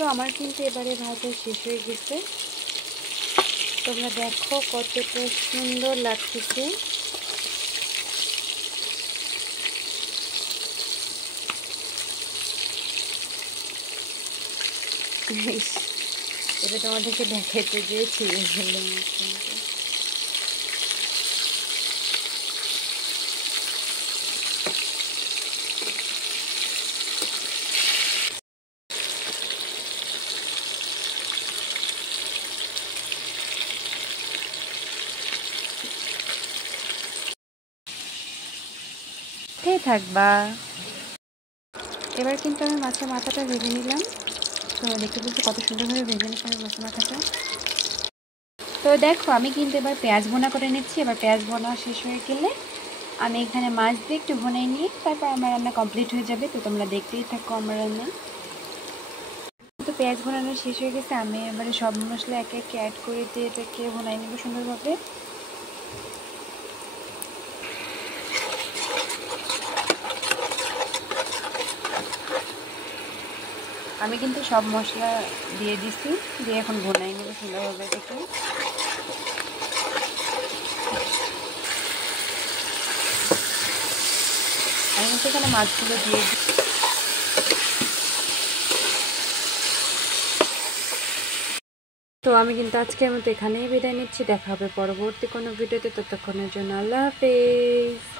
তো আমার কিন্তু এবারে ভাজা শেষ হয়ে গেছে। তোমরা দেখো কতটা সুন্দর লাগতেছে। এটা তোমাদেরকে দেখাইতে গিয়েছি কিন্তু থাকবা। এবার কিন্তু আমি মাছের মাথাটা ভেজে নিলাম। তোমরা দেখতে পাচ্ছ কত সুন্দরভাবে ভেজে নিচ্ছি আমি মাছের মাথাটা। তো দেখো আমি কিন্তু এবার পেঁয়াজ ভুনা করে নিচ্ছি। এবার পেঁয়াজ ভুনা শেষ হয়ে গেলে আমি এখানে মাছ দিয়ে একটু ভুনাই নিয়ে তারপর আমার রান্না কমপ্লিট হয়ে যাবে। তো তোমরা দেখতেই থাকো আমার রান্না। তো পেঁয়াজ ভুনানো শেষ হয়ে গেছে। আমি এবারে সব মশলা একে একে অ্যাড করে দিয়ে এটাকে ভুনাই নেব সুন্দরভাবে। আমি কিন্তু সব মশলা দিয়ে দিছি, দিয়ে এখন ভুনাই নেব সুন্দরভাবে এটাকে। আমি কিন্তু এখানে মাছগুলো দিয়ে দিই। তো আমি কিন্তু আজকের মতো এখানেই বিদায় নিচ্ছি। দেখা হবে পরবর্তী কোনো ভিডিওতে। ততক্ষণের জন্য আল্লাহ হাফেজ।